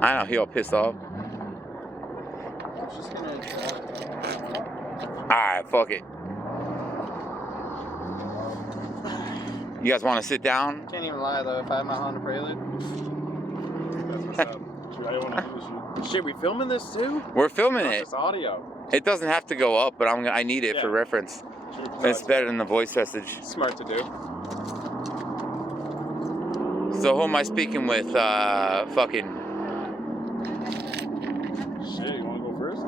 I know, he all pissed off. Alright, fuck it. You guys want to sit down? Can't even lie though, if I had my Honda Prelude. That's what's up. Dude, I don't want to do this shit. Shit, we filming this too? We're filming it. Just audio. It doesn't have to go up, but I need it for reference. Sure, It's better than the voice message. Smart to do. So who am I speaking with? Fucking Shit, you want to go first?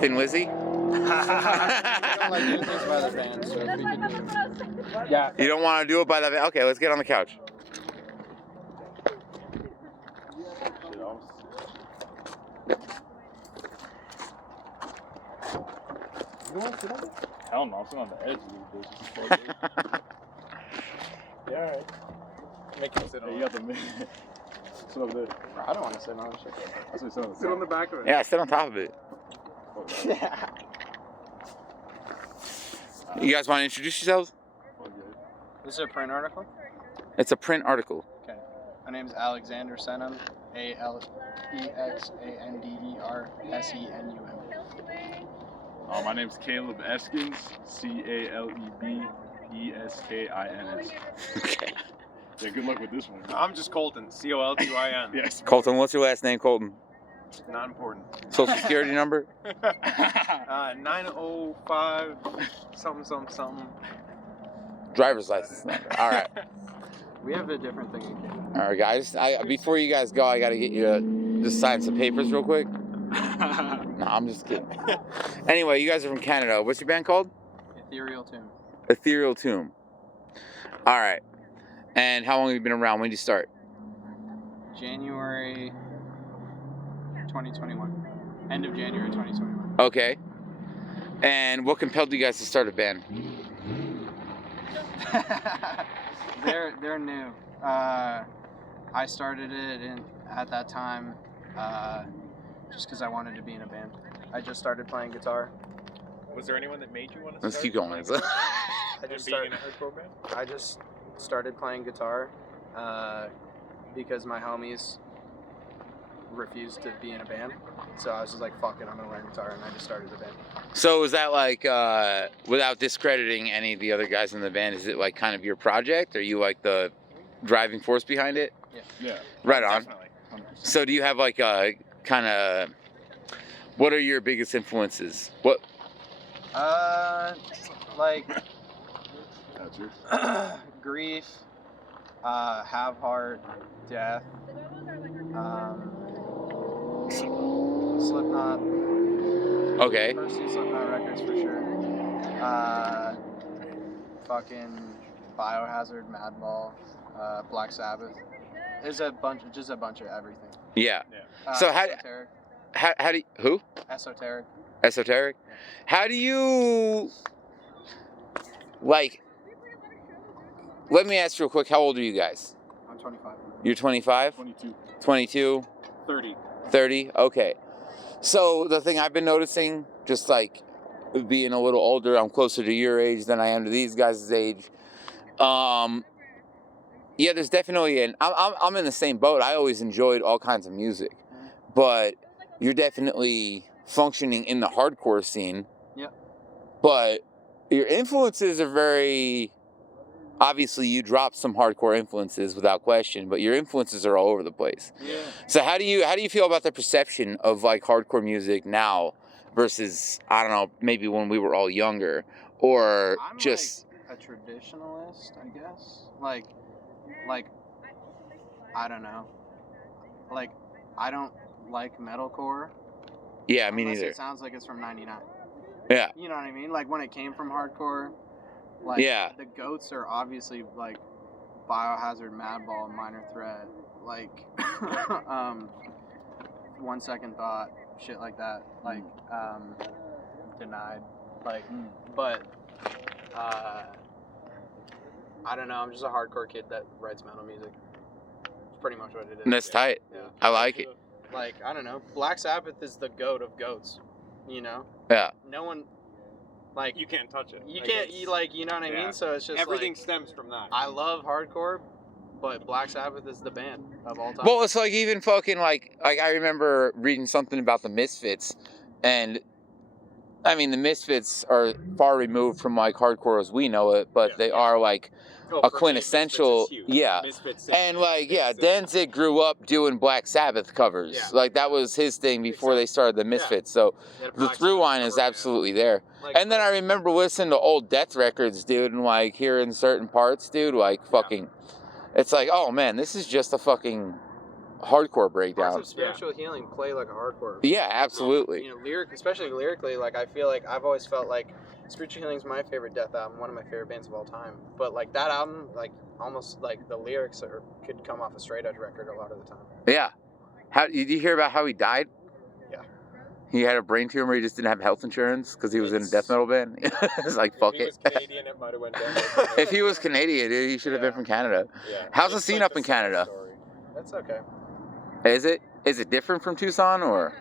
Thin Lizzy? I don't like doing things by the band, so if we could do. Yeah. You don't want to do it by the van? Okay, let's get on the couch. Hell no, I'm sitting on the edge of these bitches. Yeah, alright. Make him sit on You got the sit over there. I don't want to sit on this shit. That's what sit on the Sit on the back of it. Yeah, sit on top of it. Yeah. You guys want to introduce yourselves? This is a print article? It's a print article. Okay. My name is Alexander Senum. ALEXANDERSENUM. My name's Caleb Eskins. CALEBESKINS. Okay. Yeah, good luck with this one. I'm just Colton. COLTYN. Yes. Colton, what's your last name, Colton? Not important. Social security number? 905 something. Driver's license number. All right. We have a different thing in Canada. All right, guys. Before you guys go, I got to get you to just sign some papers real quick. No, I'm just kidding. Anyway, you guys are from Canada. What's your band called? EtherealTomb. EtherealTomb. All right. And how long have you been around? When did you start? January 2021. End of January 2021. Okay. And what compelled you guys to start a band? They're new. I started it at that time just because I wanted to be in a band. I just started playing guitar. Was there anyone that made you want to Let's start? keep going. I just being in a hardcore band? I just started playing guitar because my homies refused to be in a band. So I was just like, fuck it, I'm gonna learn guitar, and I just started the band. So is that like, without discrediting any of the other guys in the band, is it like kind of your project? Are you like the driving force behind it? Yeah. Right on. Definitely. 100%. So do you have like a kind of, what are your biggest influences? What? Like That's yours. Grief, Have Heart, Death, Slipknot. Okay. First two Slipknot records for sure. Fucking Biohazard, Madball, Black Sabbath. There's just a bunch of everything. Yeah. So Esoteric. how do you, who? Esoteric. Esoteric? How do you, like, let me ask real quick, how old are you guys? I'm 25. You're 25? 22. 22? 30. 30? Okay. So the thing I've been noticing, just like being a little older, I'm closer to your age than I am to these guys' age. Yeah, there's definitely I'm in the same boat. I always enjoyed all kinds of music, but you're definitely functioning in the hardcore scene. Yeah. But your influences are very, obviously you dropped some hardcore influences without question, but your influences are all over the place. Yeah. So how do you feel about the perception of like hardcore music now versus, I don't know, maybe when we were all younger, or I'm just like a traditionalist, I guess. Like I don't know. Like I don't like metalcore. yeah, me unless neither. It sounds like it's from '99. Yeah. You know what I mean? Like when it came from hardcore. Like Yeah. the goats are obviously like Biohazard, Madball, Minor Threat, like 1 Second Thought, shit like that. Like Denied. Like but I don't know, I'm just a hardcore kid that writes metal music. It's pretty much what it is. And that's tight. Yeah. I like it. Like, I don't know, Black Sabbath is the goat of goats, you know? Yeah. No one Like You can't touch it. you Like, can't, it's- you know what I yeah. mean? So it's just Everything like, stems from that. I love hardcore, but Black Sabbath is the band of all time. Well, it's like even fucking like I remember reading something about the Misfits, and I mean the Misfits are far removed from like hardcore as we know it, but Yeah. they are like Oh, a for me, quintessential, Misfits is huge. yeah. Misfits And like yeah, Danzig grew up doing Black Sabbath covers. Yeah. Like that was his thing before they started the Misfits. So They had a the Black through Sabbath line is cover band. absolutely there. Like, And then I remember listening to old Death records, dude, and like hearing certain parts, dude, like fucking, it's like, oh man, this is just a fucking hardcore parts breakdown. of spiritual healing play like a hardcore. Yeah, absolutely. You know, especially lyrically, like I feel like I've always felt like Spiritual Healing is my favorite death album, one of my favorite bands of all time. But like that album, like almost like the lyrics could come off a straight edge record a lot of the time. Yeah. How did you hear about how he died? Yeah. He had a brain tumor. He just didn't have health insurance because he was in a death metal band. It's like fuck If he it. was Canadian, it might have went down. If he was Canadian, dude, he should have been from Canada. Yeah. How's the It's scene like up in the same Canada? story. That's okay. Is it different from Tucson or?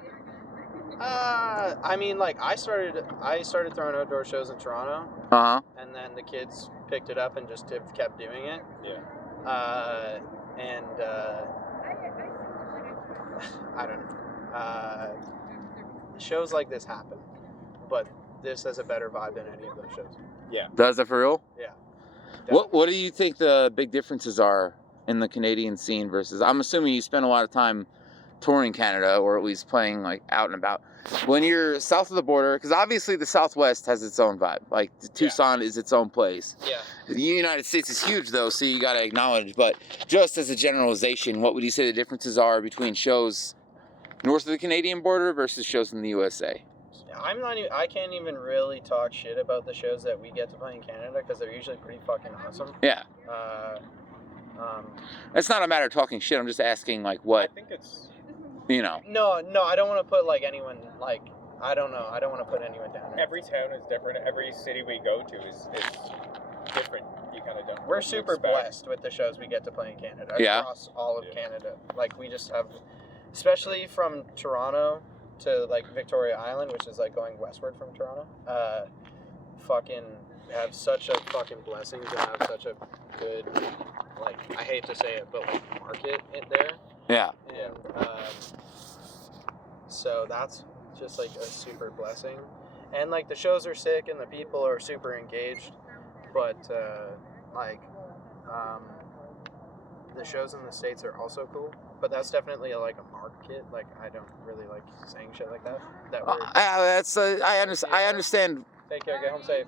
I mean, like I started throwing outdoor shows in Toronto, Uh huh. and then the kids picked it up and just kept doing it. Yeah. I don't know. Shows like this happen, but this has a better vibe than any of those shows. Yeah. Does it for real? Yeah. What do you think the big differences are in the Canadian scene versus? I'm assuming you spend a lot of time touring Canada, or at least playing like out and about. When you're south of the border, because obviously the Southwest has its own vibe. Like Tucson is its own place. Yeah. The United States is huge though, so you got to acknowledge. But just as a generalization, what would you say the differences are between shows north of the Canadian border versus shows in the USA? I can't even really talk shit about the shows that we get to play in Canada because they're usually pretty fucking awesome. Yeah. It's not a matter of talking shit. I'm just asking like what, I think it's. you know. No, I don't want to put like anyone like I don't know. I don't want to put anyone down. Every town is different. Every city we go to is different. You kind of don't. We're know what to super expect. blessed with the shows we get to play in Canada Yeah. across all of Yeah. Canada. Like we just have, especially from Toronto to like Victoria Island, which is like going westward from Toronto. Fucking have such a fucking blessing to have such a good, like I hate to say it, but like market there. Yeah. And so that's just like a super blessing. And like the shows are sick and the people are super engaged, but the shows in the States are also cool. But that's definitely like a market. Like I don't really like saying shit like that. That we're I understand. take care, get home safe.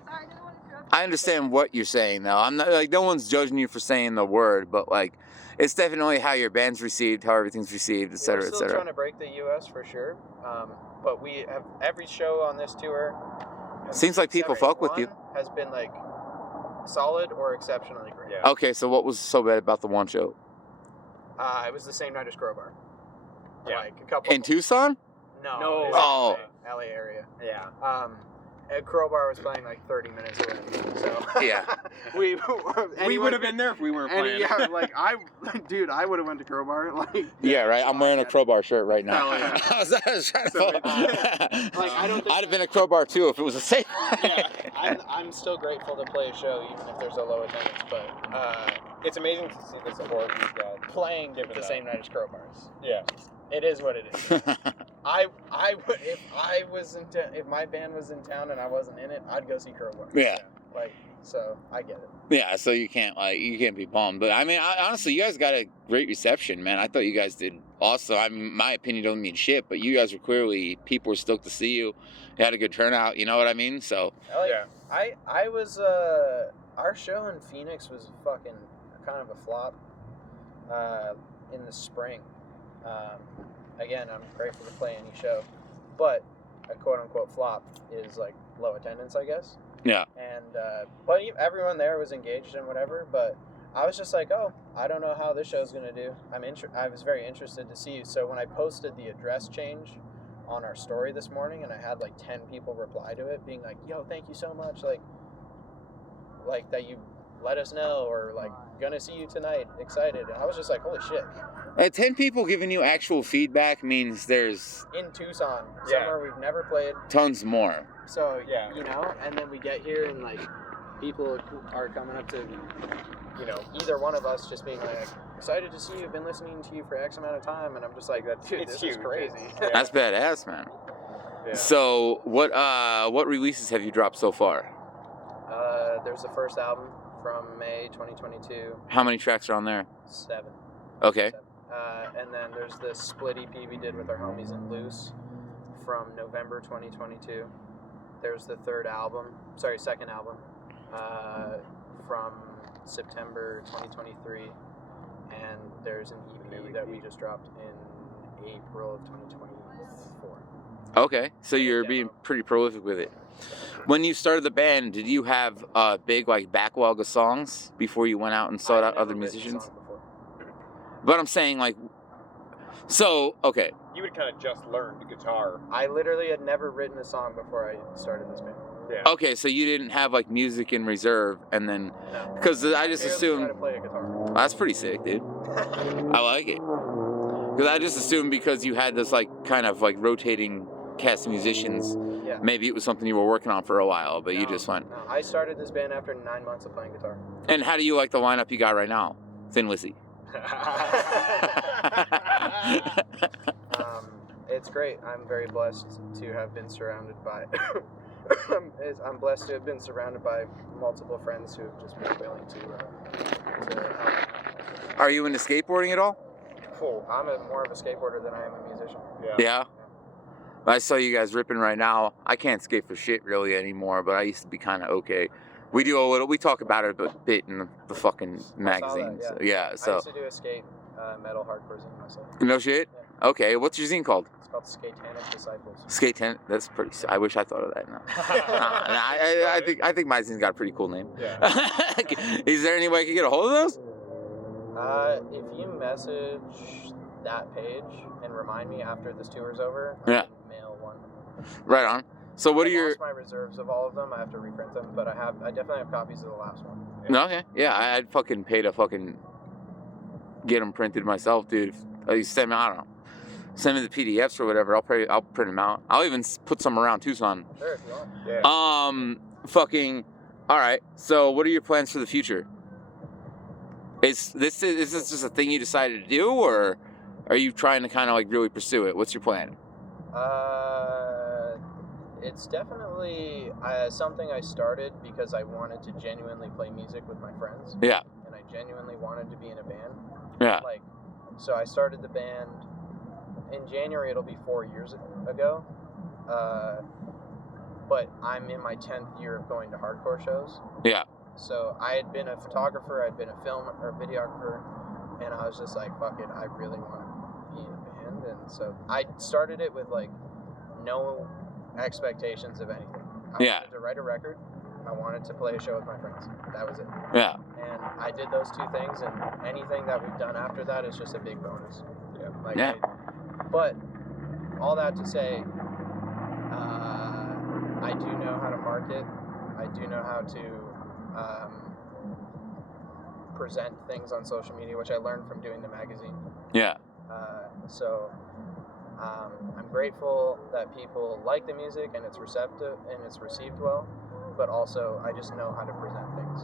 I understand what you're saying though. I'm not like no one's judging you for saying the word, but like it's definitely how your band's received, how everything's received, et cetera, We're et still cetera. trying to break the U.S. for sure. But we have every show on this tour. Seems like people except fuck with you. one has been like solid or exceptionally great. Yeah. Okay, so what was so bad about the one show? It was the same night as Crowbar. Yeah. Like a couple. In Tucson? No. No. it was Oh. LA area. Yeah. Crowbar was playing like 30 minutes away. So Yeah. we would have been there if we weren't playing. Yeah, like I would have went to Crowbar. Like Yeah, right. I'm wearing a Crowbar shirt right now. Hell yeah. I was trying to So follow. like, I don't think I'd have been a Crowbar too if it was the same. Yeah, I'm still grateful to play a show even if there's a low attendance, but It's amazing to see the support we've got. playing Given the that. same night as Crowbars. Yeah. It is what it is. If my band was in town and I wasn't in it, I'd go see Crowbar. Yeah. Like, so I get it. Yeah, so you can't be bummed. But I mean, honestly, you guys got a great reception, man. I thought you guys did awesome. I mean, my opinion don't mean shit, but you guys were clearly, people were stoked to see you. You had a good turnout, you know what I mean? So Like, Yeah. I was our show in Phoenix was fucking kind of a flop in the spring. Again, I'm grateful to play any show, but a quote unquote flop is like low attendance, I guess. yeah. And but everyone there was engaged and whatever. But I was just like, oh, I don't know how this show's gonna do. I was very interested to see you. So when I posted the address change on our story this morning, and I had like 10 people reply to it, being like, yo, thank you so much, like that you let us know, or like gonna see you tonight, excited. And I was just like, holy shit. 10 people giving you actual feedback means there's In Tucson, Yeah. somewhere we've never played. tons more. So Yeah. you know, and then we get here and like people are coming up to, you know, either one of us just being like, excited to see you, been listening to you for X amount of time, and I'm just like, dude, It's this huge. is crazy. Yeah. That's badass, man. Yeah. So what releases have you dropped so far? There's the first album from May 2022. How many tracks are on there? 7. Okay. 7. And then there's the split EP we did with our homies in Loose from November 2022. There's the second album from September 2023. And there's an EP that we just dropped in April of 2024. Okay, so you're being pretty prolific with it. When you started the band, did you have a big like backlog of songs before you went out and sought out other musicians? But I'm saying like, so okay. You would kind of just learn the guitar. I literally had never written a song before I started this band. Yeah. Okay, so you didn't have like music in reserve, and then No. because I just barely assumed try to play a guitar. that's pretty sick, dude. I like it because I just assumed because you had this like kind of like rotating cast of musicians, Yeah. maybe it was something you were working on for a while, but you No, just went. No, I started this band after 9 months of playing guitar. And how do you like the lineup you got right now, Thin Lizzy? It's great. I'm very blessed to have been surrounded by. I'm blessed to have been surrounded by multiple friends who have just been willing to help. Are you into skateboarding at all? Cool. I'm more of a skateboarder than I am a musician. Yeah. I saw you guys ripping right now. I can't skate for shit really anymore, but I used to be kind of okay. We do a little. We talk about it a bit in the fucking magazines. I So used to do a skate metal hardcore zine myself. no shit. Yeah. Okay, what's your zine called? It's called Skatanic Disciples. Skate 10. That's pretty. I wish I thought of that now. I think my zine's got a pretty cool name. Yeah. Is there any way I could get a hold of those? If you message that page and remind me after this tour's over, Yeah. I can mail one. Right on. So what are I your? lost my reserves of all of them. I have to reprint them, but I definitely have copies of the last one. No, okay. Yeah, I'd fucking pay to fucking get them printed myself, dude. You send me, I don't know, send me the PDFs or whatever. I'll print them out. I'll even put some around Tucson. Sure, if you want. Yeah. Fucking. All right. So, what are your plans for the future? Is this just a thing you decided to do, or are you trying to kind of like really pursue it? What's your plan? It's definitely something I started because I wanted to genuinely play music with my friends. Yeah. And I genuinely wanted to be in a band. Yeah. Like, so I started the band in January. It'll be 4 years ago. But I'm in my 10th year of going to hardcore shows. Yeah. So I had been a photographer, I'd been a film or videographer, and I was just like, fuck it, I really want to be in a band. And so I started it with like no expectations of anything. I wanted to write a record. I wanted to play a show with my friends. That was it. Yeah. And I did those two things, and anything that we've done after that is just a big bonus. Yeah. Like, Yeah. But all that to say, I do know how to market. I do know how to present things on social media, which I learned from doing the magazine. Yeah. So I'm grateful that people like the music and it's receptive and it's received well, but also I just know how to present things.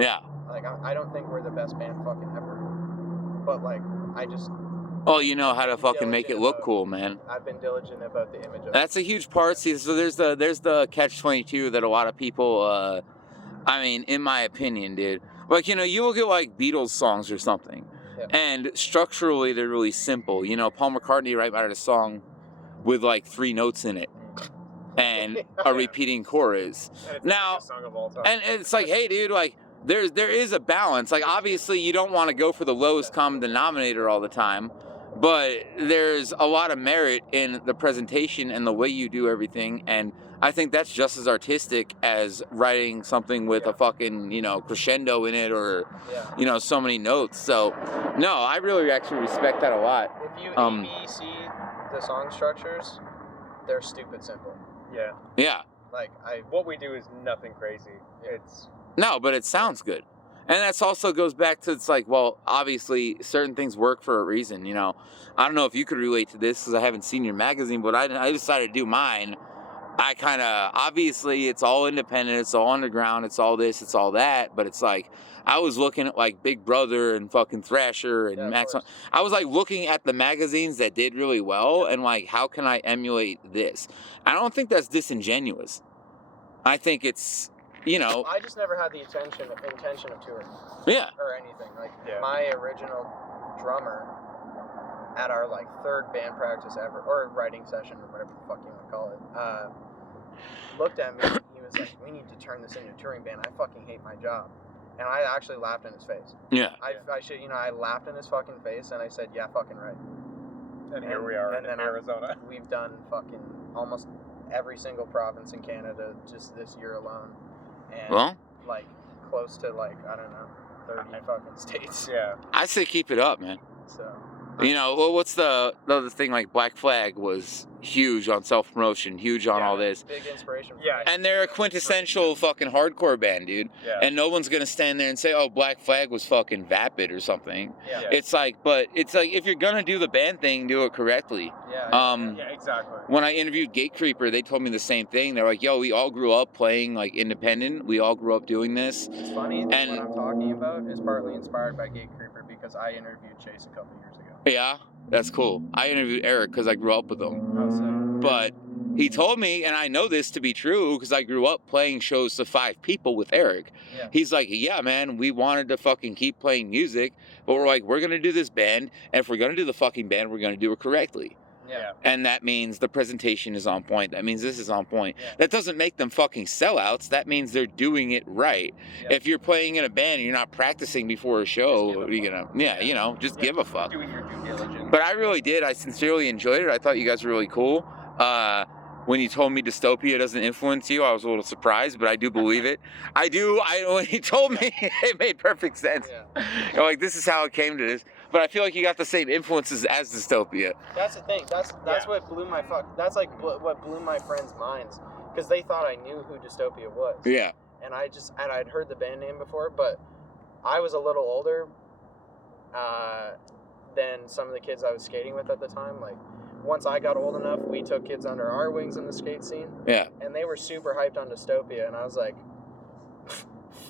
Yeah. Like I don't think we're the best band fucking ever, but like I just. Oh, you know how to fucking make it look cool, man. I've been diligent about the image of it. That's a huge part. See, so there's the catch-22 that a lot of people. I mean, in my opinion, dude. Like, you know, you look at like Beatles songs or something, and structurally they're really simple. You know, Paul McCartney wrote a song with like 3 notes in it, and a repeating chorus. And Now, it's the biggest song of all time. and it's like, hey, dude, like there is a balance. Like, obviously, you don't want to go for the lowest common denominator all the time, but there's a lot of merit in the presentation and the way you do everything, and I think that's just as artistic as writing something with a fucking, you know, crescendo in it or, you know, so many notes. So, no, I really actually respect that a lot. If you ABC the song structures, they're stupid simple. Yeah. Yeah. Like What we do is nothing crazy. It's No, but it sounds good. And that's also goes back to, it's like, well, obviously certain things work for a reason, you know. I don't know if you could relate to this because I haven't seen your magazine, but I decided to do mine I kind of, obviously it's all independent, it's all underground, it's all this, it's all that, but it's like, I was looking at like Big Brother and fucking Thrasher and Yeah, of Max. course. I was like looking at the magazines that did really well and like, how can I emulate this? I don't think that's disingenuous. I think it's, you know, I just never had the intention of touring yeah, or anything. Like Yeah. my original drummer at our like third band practice ever, or writing session, or whatever the fuck you want to call it, looked at me and he was like, "We need to turn this into a touring band. I fucking hate my job." And I actually laughed in his face. yeah. I laughed in his fucking face and I said, "Yeah, fucking right." And here we are and in then Arizona. We've done fucking almost every single province in Canada just this year alone, and Well, like close to like I don't know 30 fucking states. Yeah. I say keep it up, man. So You know, well, what's the other thing? Like Black Flag was huge on self-promotion, huge on yeah, all this. big inspiration. For Yeah. me. And they're a quintessential fucking hardcore band, dude. Yeah. And no one's gonna stand there and say, "Oh, Black Flag was fucking vapid" or something. Yeah. Yeah. It's like, but it's like if you're gonna do the band thing, do it correctly. Yeah. Yeah, exactly. When I interviewed Gate Creeper, they told me the same thing. They're like, "Yo, we all grew up playing like independent. We all grew up doing this." It's funny that And- what I'm talking about is partly inspired by Gate Creeper because I interviewed Chase a couple years ago. Yeah, that's cool. I interviewed Eric because I grew up with him. Oh, so But he told me, and I know this to be true because I grew up playing shows to 5 people with Eric. yeah. He's like, "Yeah, man, we wanted to fucking keep playing music, but we're like, we're going to do this band, and if we're going to do the fucking band, we're going to do it correctly." Yeah. And that means the presentation is on point. That means this is on point. Yeah. That doesn't make them fucking sellouts. That means they're doing it right. Yeah. If you're playing in a band and you're not practicing before a show, Just give a you're gonna, yeah, you know, just give a fuck. Doing your due diligence. But I really did. I sincerely enjoyed it. I thought you guys were really cool. When you told me dystopia doesn't influence you, I was a little surprised, but I do believe it. When he told me, it made perfect sense. Yeah. You know, like, this is how it came to this. But I feel like you got the same influences as dystopia. That's the thing. That's Yeah. what blew my That's like what blew my friends' minds because they thought I knew who Dystopia was. Yeah. And I'd heard the band name before, but I was a little older than some of the kids I was skating with at the time. Like once I got old enough, we took kids under our wings in the skate scene, Yeah. and they were super hyped on Dystopia, and I was like,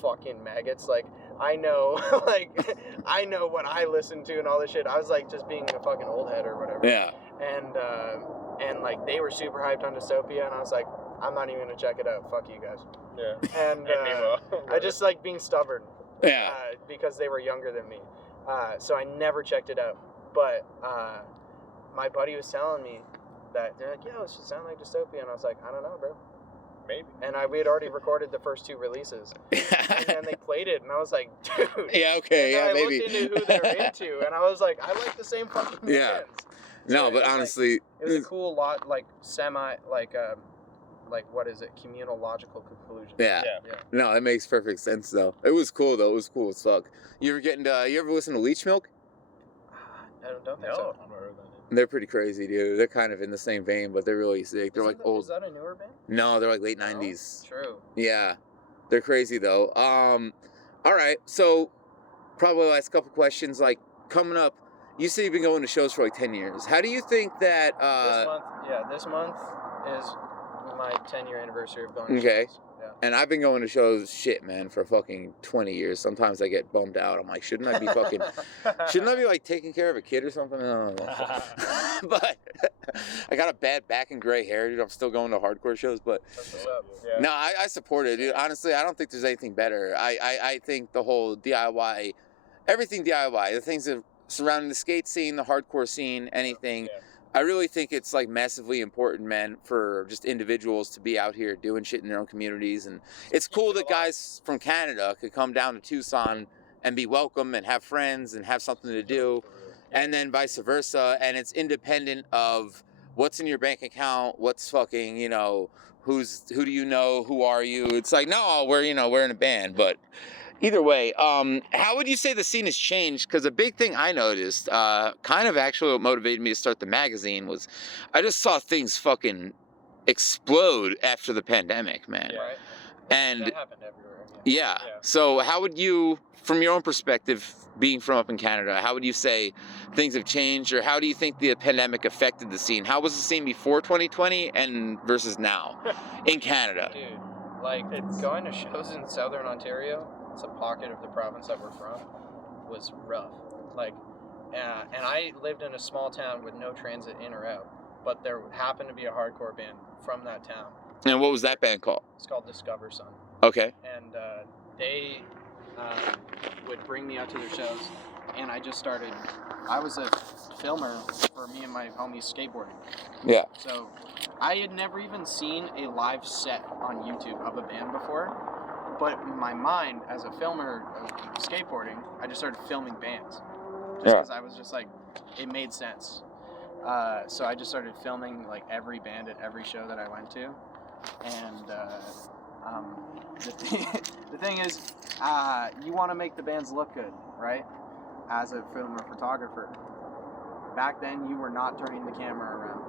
fucking maggots. Like I know, like I know what I listen to and all this shit. I was like just being a fucking old head or whatever. Yeah. And like they were super hyped on Dystopia, and I was like, I'm not even gonna check it out. Fuck you guys. Yeah. And And me well. I just like being stubborn. Yeah. Because they were younger than me. So I never checked it out. But my buddy was telling me that they're like, "Yo, it should sound like Dystopia," and I was like, "I don't know, bro." Maybe. And we had already recorded the first 2 releases, and then they played it, and I was like, "Dude." Yeah, okay, And yeah, then I maybe. looked into who they're into, and I was like, "I like the same fucking Yeah. bands." No, So but it was honestly, it was a cool lot, like what is it? Communal logical conclusion. yeah. Yeah. No, it makes perfect sense though. It was cool though. It was cool as fuck. You ever listen to Leech Milk? I don't think No. so. I've never heard that name. They're pretty crazy, dude. They're kind of in the same vein, but they're really sick. They're like old. Is that a newer band? No, they're like late No? 90s. True. Yeah. They're crazy though. All right. So probably last couple questions, like coming up, you say you've been going to shows for like 10 years. How do you think that This month is my 10-year anniversary of going to Okay. shows. Yeah. and I've been going to shows man for fucking 20 years. Sometimes I get bummed out. I'm like, shouldn't I be like taking care of a kid or something? I don't know. But I got a bad back and gray hair, dude. I'm still going to hardcore shows, but That's what's up. Yeah. no, I support it, dude. Honestly, I don't think there's anything better. I think the whole DIY, everything DIY, the things that surrounding the skate scene, the hardcore scene, anything. Yeah. I really think it's like massively important, man, for just individuals to be out here doing shit in their own communities. And it's cool that guys from Canada could come down to Tucson and be welcome and have friends and have something to do. And then vice versa. And it's independent of what's in your bank account, what's fucking, who do you know, who are you? It's like, no, we're in a band. But either way, how would you say the scene has changed? Because a big thing I noticed, kind of actually what motivated me to start the magazine was I just saw things fucking explode after the pandemic, man. Yeah. Right? And That happened everywhere. yeah. Yeah. So how would you, from your own perspective, being from up in Canada, how would you say things have changed, or how do you think the pandemic affected the scene? How was the scene before 2020 and versus now in Canada? Dude, like going to shows in Southern Ontario, it's a pocket of the province that we're from, was rough. Like, and I lived in a small town with no transit in or out, but there happened to be a hardcore band from that town. And what was that band called? It's called Discover Sun. Okay. And they would bring me out to their shows, and I just started. I was a filmer for me and my homies skateboarding. Yeah. So I had never even seen a live set on YouTube of a band before, but in my mind, as a filmer of skateboarding, I just started filming bands. Just because I was just like, it made sense. So I just started filming like every band at every show that I went to, and the thing is, you want to make the bands look good, right? As a film or photographer. Back then, you were not turning the camera around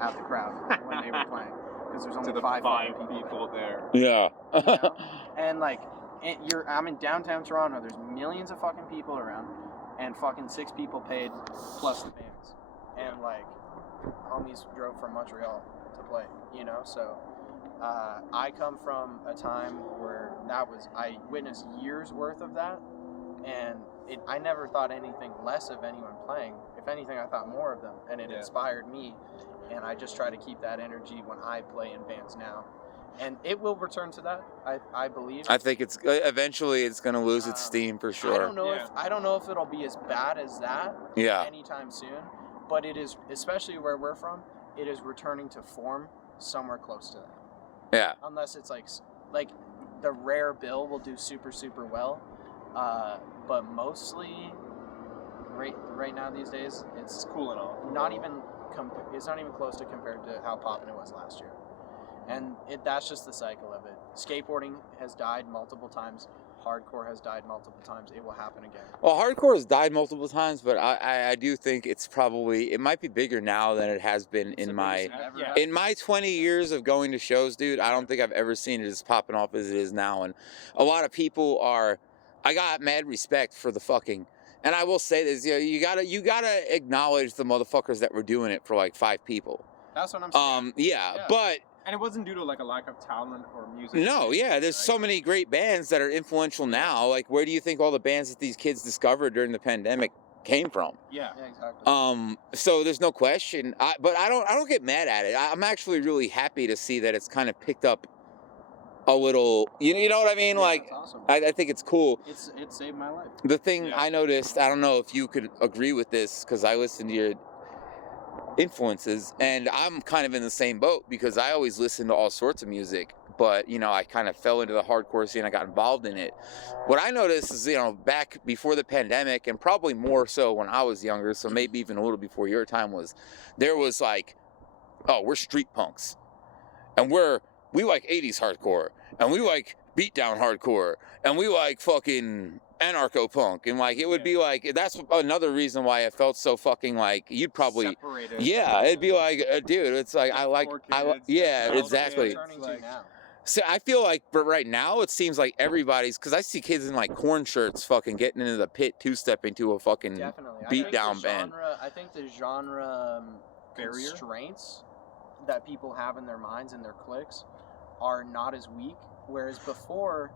at the crowd when they were playing, because there's only five people there. Yeah. You know? And like, I'm in downtown Toronto. There's millions of fucking people around, and fucking 6 people paid plus the bands, and like, homies drove from Montreal to play. You know, so. I come from a time where I witnessed years worth of that, and I never thought anything less of anyone playing. If anything, I thought more of them, and it inspired me, and I just try to keep that energy when I play in bands now. And it will return to that, I believe. I think it's eventually it's going to lose its steam for sure. I don't know if it'll be as bad as that anytime soon, but it is, especially where we're from, it is returning to form somewhere close to that. Yeah. Unless it's like the rare bill will do super, super well, but mostly right now these days it's cool and all. It's not even close to compared to how poppin' it was last year, and that's just the cycle of it. Skateboarding has died multiple times. Hardcore has died multiple times. It will happen again. Well, hardcore has died multiple times, but I do think it might be bigger now than it has been in my 20 years of going to shows, dude. I don't think I've ever seen it as popping off as it is now, and a lot of people I got mad respect for the fucking, and I will say this, you gotta acknowledge the motherfuckers that were doing it for like 5 people. That's what I'm saying. But. And it wasn't due to like a lack of talent or music. No, there's so many great bands that are influential now. Like, where do you think all the bands that these kids discovered during the pandemic came from? Yeah, exactly. So there's no question. But I don't get mad at it. I'm actually really happy to see that it's kind of picked up a little. You know what I mean? Yeah, like, that's awesome. I think it's cool. It saved my life. The thing I noticed, I don't know if you could agree with this, because I listened to your influences, and I'm kind of in the same boat, because I always listen to all sorts of music, but I kind of fell into the hardcore scene. I got involved in it. What I noticed is, back before the pandemic, and probably more so when I was younger, so maybe even a little before your time, there was like, oh, we're street punks, and we like 80s hardcore, and we like beatdown hardcore, and we like fucking anarcho-punk, and like it would be like, that's another reason why I felt so fucking like you'd probably separated. It'd be like, dude, it's like exactly. So I feel like, but right now it seems like everybody's, because I see kids in like corn shirts fucking getting into the pit, two-stepping to a fucking beatdown band. I think the genre constraints that people have in their minds and their cliques are not as weak, whereas before,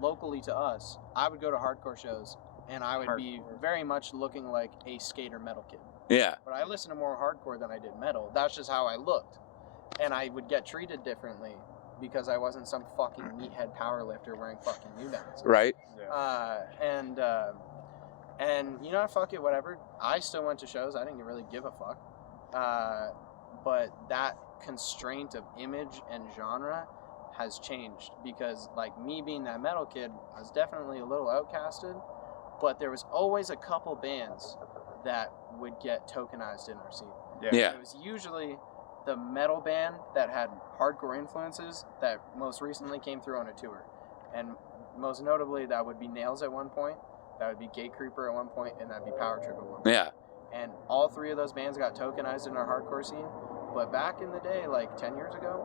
locally to us, I would go to hardcore shows, and I would be very much looking like a skater metal kid. Yeah. But I listened to more hardcore than I did metal. That's just how I looked. And I would get treated differently because I wasn't some fucking meathead powerlifter wearing fucking New Balance. Right. And you know, fuck it, whatever. I still went to shows. I didn't really give a fuck. But that constraint of image and genre has changed, because like me being that metal kid, I was definitely a little outcasted, but there was always a couple bands that would get tokenized in our scene. Yeah. It was usually the metal band that had hardcore influences that most recently came through on a tour. And most notably, that would be Nails at one point, that would be Gate Creeper at one point, and that'd be Power Trip at one point. Yeah. And all 3 of those bands got tokenized in our hardcore scene. But back in the day, like 10 years ago,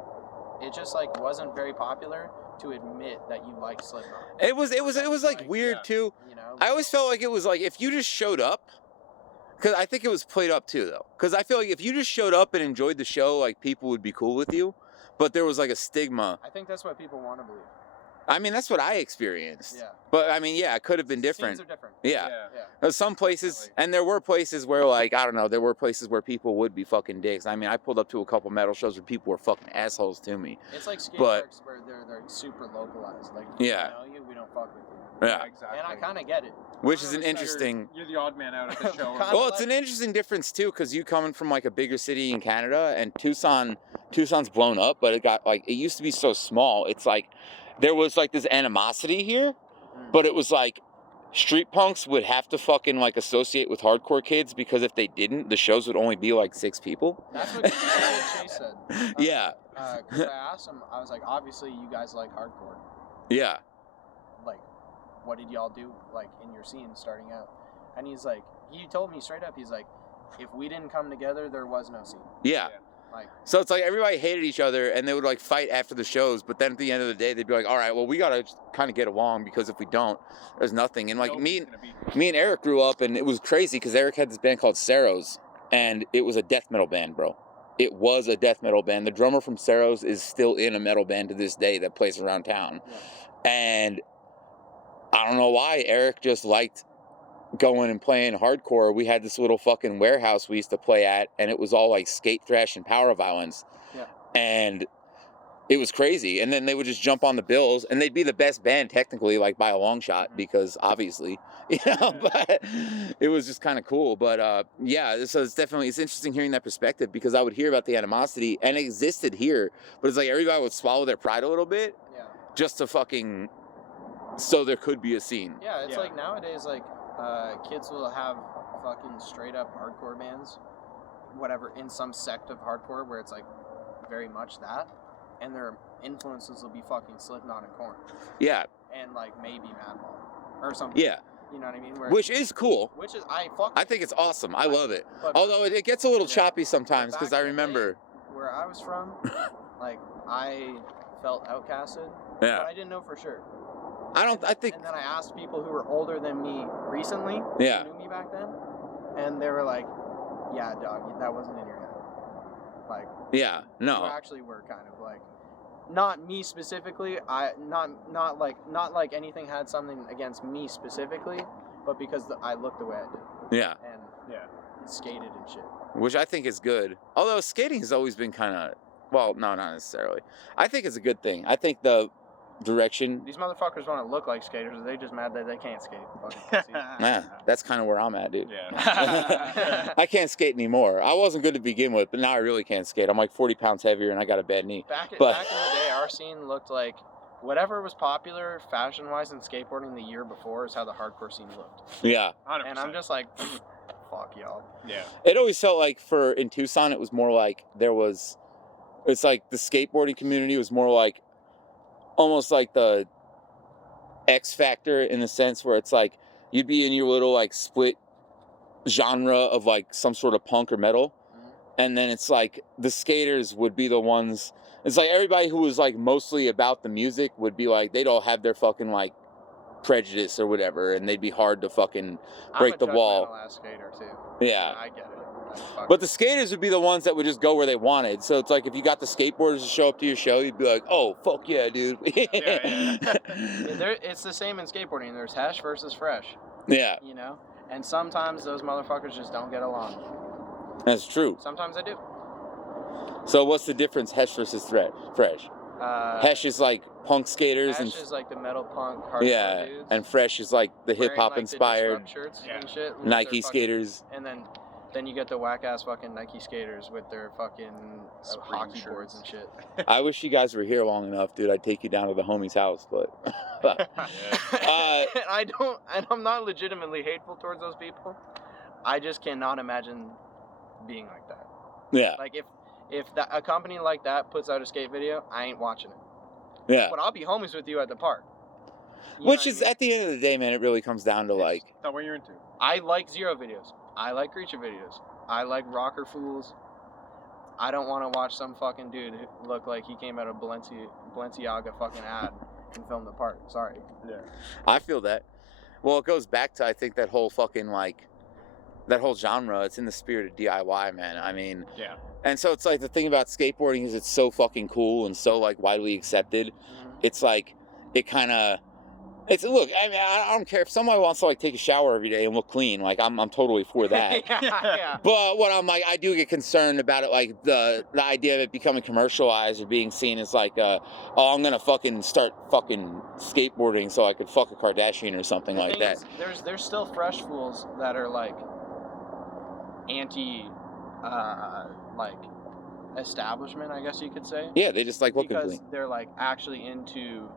it just like wasn't very popular to admit that you liked Slipknot. It was like weird too. know. I always felt like it was like if you just showed up, because I think it was played up too though. Because I feel like if you just showed up and enjoyed the show, like people would be cool with you. But there was like a stigma. I think that's what people want to believe. I mean, that's what I experienced. Yeah. But I mean, yeah, it could have been different. Scenes are different. Yeah. Yeah. There's some places, and there were places where, like, I don't know, there were places where people would be fucking dicks. I mean, I pulled up to a couple metal shows where people were fucking assholes to me. It's like skate But- parks where they're super localized. Like, Yeah. we know you, we don't fuck with you. Yeah. Exactly. And I kind of get it. Which is an 100% interesting. You're the odd man out at the show. Kinda Well, it's like- an interesting difference too, because you coming from like a bigger city in Canada, and Tucson's blown up, but it used to be so small. It's like there was like this animosity here, but it was like street punks would have to fucking like associate with hardcore kids, because if they didn't, the shows would only be like 6 people. That's what Chase said. Yeah, Because I asked him, I was like, obviously you guys like hardcore. yeah, Like, what did y'all do, like, in your scene starting out? And he's like, he told me straight up, he's like, if we didn't come together, there was no scene. yeah. Like, So it's like everybody hated each other, and they would like fight after the shows, but then at the end of the day, they'd be like, all right, well, we gotta kind of get along, because if we don't, there's nothing. And like me and Eric grew up, and it was crazy because Eric had this band called Ceros, and it was a death metal band, bro. It was a death metal band. The drummer from Ceros is still in a metal band to this day that plays around town. yeah. And I don't know why Eric just liked going and playing hardcore. We had this little fucking warehouse we used to play at, and it was all like skate thrash and power violence. Yeah. And it was crazy. And then they would just jump on the bills, and they'd be the best band technically, like by a long shot, because obviously, you know, but it was just kind of cool. But yeah, so it's interesting hearing that perspective, because I would hear about the animosity, and it existed here, but it's like everybody would swallow their pride a little bit Yeah. just to fucking, so there could be a scene. Yeah, it's Yeah. like nowadays, like, kids will have fucking straight up hardcore bands, whatever, in some sect of hardcore where it's like very much that, and their influences will be fucking Slipknot and Korn, Yeah, and like maybe Madball or something. yeah, You know what I mean? Where, which is cool. which is I fuck. I think it's awesome. I love it. But Although it gets a little Yeah. choppy sometimes, because Back I in the day, remember. where I was from, like I felt outcasted, Yeah, but I didn't know for sure. I think. And then I asked people who were older than me recently, Yeah. who knew me back then, and they were like, "Yeah, dog, that wasn't in your head. Like, Yeah, you no. actually were kind of like, not me specifically. Not like anything had something against me specifically, but because I looked the way I did Yeah, and Yeah. skated and shit. which I think is good. Although skating has always been kind of, well, no, not necessarily. I think it's a good thing. I think the direction. These motherfuckers want to look like skaters. They just mad that they can't skate. Fucking pussies. Yeah, that's kind of where I'm at, dude. Yeah. I can't skate anymore. I wasn't good to begin with, but now I really can't skate. I'm like 40 pounds heavier, and I got a bad knee. Back in But- the day, our scene looked like whatever was popular fashion-wise in skateboarding the year before is how the hardcore scene looked. Yeah. 100%. And I'm just like, fuck y'all. Yeah. It always felt like in Tucson, it was more like it's like the skateboarding community was more like, almost like the X Factor, in the sense where it's like, you'd be in your little like split genre of like some sort of punk or metal. Mhm. And then it's like the skaters would be the ones, it's like everybody who was like mostly about the music would be like, they'd all have their fucking like prejudice or whatever, and they'd be hard to fucking break the wall. I'm a judgmental ass skater too. Yeah. I get it. Fuck But it. the skaters would be the ones that would just go where they wanted. So it's like if you got the skateboarders to show up to your show, you'd be like, oh, fuck yeah, dude. Yeah, it's the same in skateboarding. There's hash versus fresh, Yeah, you know? And sometimes those motherfuckers just don't get along. that's true. Sometimes they do. So what's the difference, Hesh versus Fresh? Hesh is like punk skaters, Hash and is like the metal punk hardcore yeah, dudes. and Fresh is like the hip wearing, hop like, the inspired Disrupt shirts Yeah. and shit. with Nike their fucking- skaters. And then you get the whack ass fucking Nike skaters with their fucking Spring hockey shirts. boards and shit. I wish you guys were here long enough, dude. I'd take you down to the homie's house, but And I'm not legitimately hateful towards those people. I just cannot imagine being like that. yeah, Like if a company like that puts out a skate video, I ain't watching it. yeah. But I'll be homies with you at the park. You know Which what I is, mean? at the end of the day, man, it really comes down to like, Not what you're into. I like Zero videos. I like Creature videos. I like Rocker Fools. I don't want to watch some fucking dude who look like he came out of Balenciaga fucking ad and film the part. Sorry. Yeah. I feel that. Well, it goes back to, I think, that whole fucking, like, that whole genre. It's in the spirit of DIY, man. I mean, Yeah. and so it's like the thing about skateboarding is it's so fucking cool and so, like, widely accepted. It's like, it kind of, look, I mean, I don't care if somebody wants to, like, take a shower every day and look clean. Like, I'm totally for that. Yeah. But what I'm like, I do get concerned about it, like the idea of it becoming commercialized or being seen as like, oh, I'm gonna fucking start fucking skateboarding so I could fuck a Kardashian or something The like thing that. is, there's still fresh fools that are like anti, like establishment, I guess you could say. Yeah, they just like looking Because clean. they're like actually into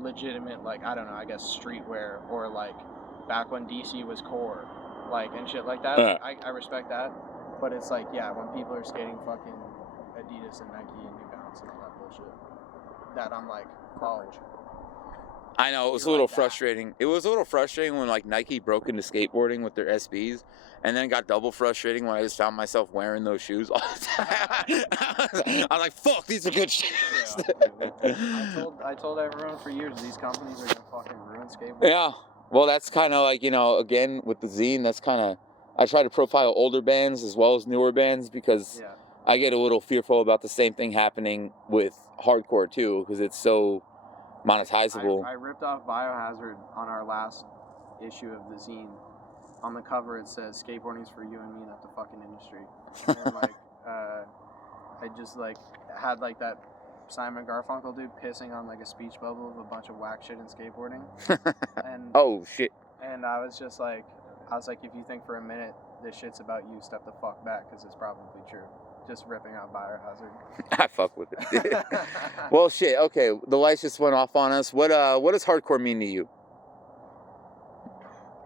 legitimate, like, I don't know, I guess streetwear, or like back when DC was core, like, and shit like that. I respect that, but it's like, yeah, when people are skating fucking Adidas and Nike and New Balance and all that bullshit, that I'm like, oh, I know, it was a You're little like that. frustrating. It was a little frustrating when like Nike broke into skateboarding with their SBs, and then it got double frustrating when I just found myself wearing those shoes all the time. I was like, fuck, these are good shoes. I told everyone for years these companies are gonna fucking ruin skateboarding. Yeah, well, that's kind of like, you know, again, with the zine, that's kind of, I try to profile older bands as well as newer bands because Yeah. I get a little fearful about the same thing happening with hardcore too, because it's so monetizable. I ripped off Biohazard on our last issue of the zine. On the cover it says, skateboarding's for you and me, not the fucking industry. And like, I just like had like that Simon Garfunkel dude pissing on like a speech bubble of a bunch of whack shit in skateboarding. And Oh, shit. and I was like, if you think for a minute this shit's about you, step the fuck back, because it's probably true. Just ripping out Biohazard. I fuck with it. Well, shit, okay, the lights just went off on us. What does hardcore mean to you?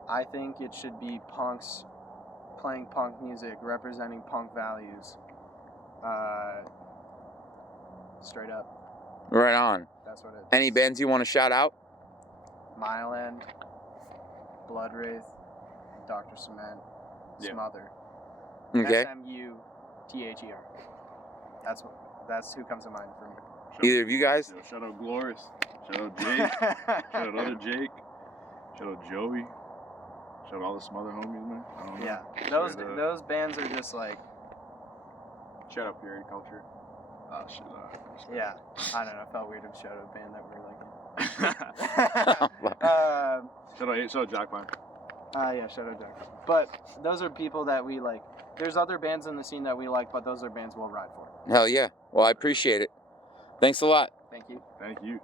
I think it should be punks playing punk music, representing punk values. Straight up. Right on. That's what it is. Any bands you want to shout out? Mile End, Blood Wraith, Dr. Cement, Yeah. Smother. Okay. SMUTHER. That's who comes to mind for me. Either of you guys? Yo, shout out Glorious. Shout out Jake. Shout out other Jake. Shout out Joey. Shout out all the Smother homies, man. I don't know. Yeah, those bands are just like, Shout out Period Culture. Oh shit. Respect. yeah, I don't know, it felt weird to shout out a band that we're like. Shout out Jack Pine. Yeah, shout out Jack. But those are people that we like. There's other bands in the scene that we like, but those are bands we'll ride for. Hell yeah. Well, I appreciate it. Thanks a lot. Thank you. Thank you.